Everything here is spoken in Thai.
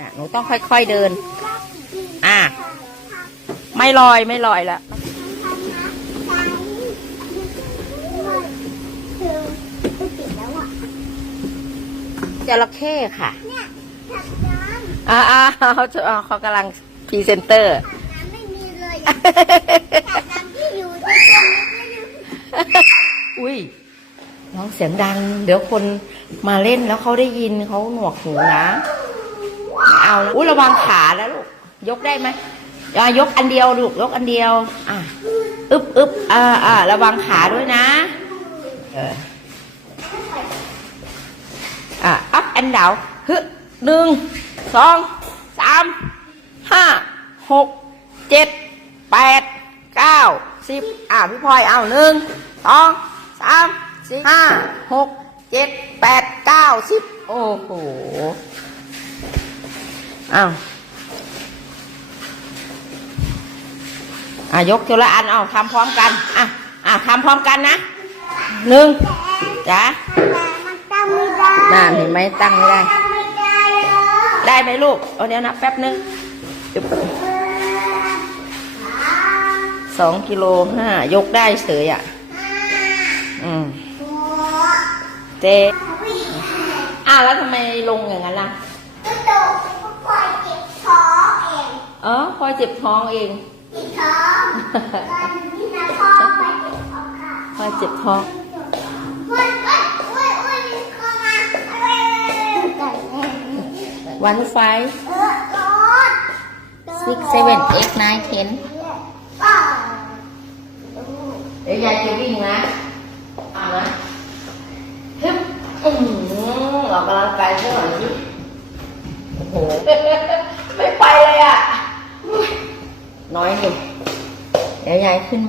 อะหนูต้องค่อยๆเดิน อะ ไม่ลอยไม่ลอยแล้วจระเข้ค่ะอ่าอ่าเขาจะอ่าเขากำลังพรีเซนเตอร์ไม่มีเลยอะแต่น้ำที่อยู่ที่ตรงนี้ก็ยังอุ้ยน้องเสียงดัง เดี๋ยวคนมาเล่นแล้วเขาได้ยินเขาหนวกหูนะไม่ เอาแล้วอุ้ยระวังขาแล้วลูกยกได้ไหมอ่ายกอันเดียวลูกยกอันเดียว อะอึบอึบอ่าอ่าระวังขาด้วยนะเอออะอัพแอนดาวฮึหนึ่งสองสามห้าหกเจ็ดแปดเก้าสิบอะพี่พลอยเอาหนึ่งสองสามสี่ห้าหกเจ็ดแปดเก้าสิบโอ้โห อ้าวอะยกทีละอันเอาทำพร้อมกัน อะ อะทำพร้อมกันนะหนึ่งจ้ะแต่มันตั้งไม่ได้น่าเห็นไหมตั้งไม่ได้ตั้งไม่ได้เลยได้ไหมลูก เอาเดี๋ยวนะแป๊บนึงจุ๊บสองกิโลห้ายกได้เฉยอะ อืมเจอ้าวแล้วทำไมลงอย่างนั้นล่ะ ก็โตก็ปล่อยเจ็บท้องเอง เออพลอยเจ็บท้องเองเจ็บท้องตอนนี้นะพ่อไปเจ็บท้องค่ะพลอยเจ็บท้องเฮ้ยเฮ้ยเฮ้ยเฮ้ยเข้ามาเฮ้ยเฮ้ยเฮ้ยวันไฟเออรถ six seven eight nine ten ป้าเดี๋ยวยายจะวิ่งนะเอานะฮึบอืมออกกำลังกายสักหน่อยสิโอ้โห ไม่ไปเลยอะน้ อยหนึ่งเดี๋ยวยายขึ้นไหม